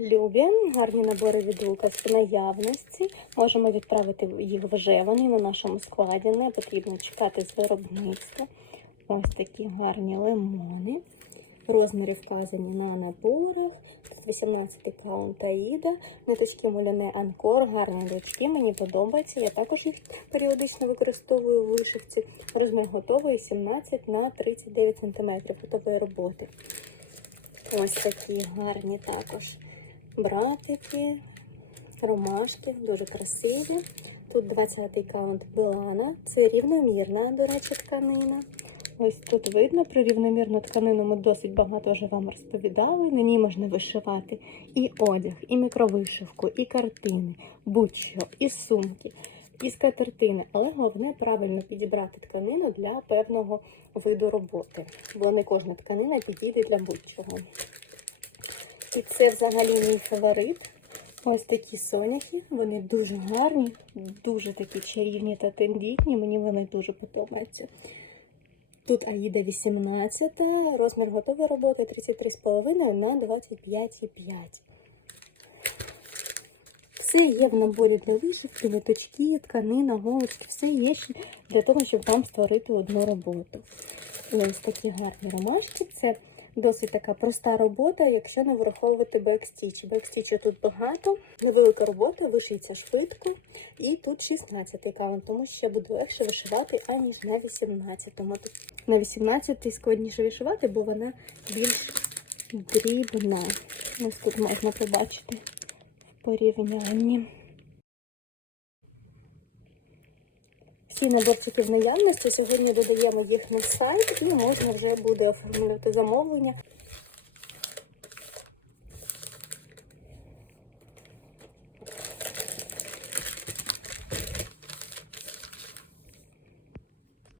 Любі, гарні набори від Лукас в наявності. Можемо відправити їх вже. Вони на нашому складі. Не потрібно чекати з виробництва. Ось такі гарні лимони. Розміри вказані на наборах. Тут 18 каунт Аїда, ниточки муляне Анкор, гарні ниточки, мені подобається. Я також їх періодично використовую у вишивці. Розмір готовий 17 на 39 см готової роботи. Ось такі гарні також братики, ромашки, дуже красиві. Тут 20-й каунт Белана. Це рівномірна, до речі, тканина. Ось тут видно про рівномірну тканину ми досить багато вже вам розповідали. На ній можна вишивати і одяг, і мікровишивку, і картини, будь-що, і сумки, і скатертини. Але головне правильно підібрати тканину для певного виду роботи, бо не кожна тканина підійде для будь-чого. І це взагалі мій фаворит. Ось такі соняхи. Вони дуже гарні, дуже такі чарівні та тендітні. Мені вони дуже подобаються. Тут Аїда 18, розмір готової роботи 33,5 на 25,5. Все є в наборі для вишивки, ниточки, тканина, голочки, все є ще для того, щоб вам створити одну роботу. Ось такі гарні ромашки. Це досить така проста робота, якщо не враховувати бекстіч. Бекстічу тут багато, невелика робота, вишиється швидко. І тут 16 каунт, тому що буде легше вишивати, аніж на 18-му. На 18-й складніше вишивати, бо вона більш дрібна. Ось тут можна побачити в порівнянні. Всі наборчики в наявності. Сьогодні додаємо їх на сайт і можна вже буде оформлювати замовлення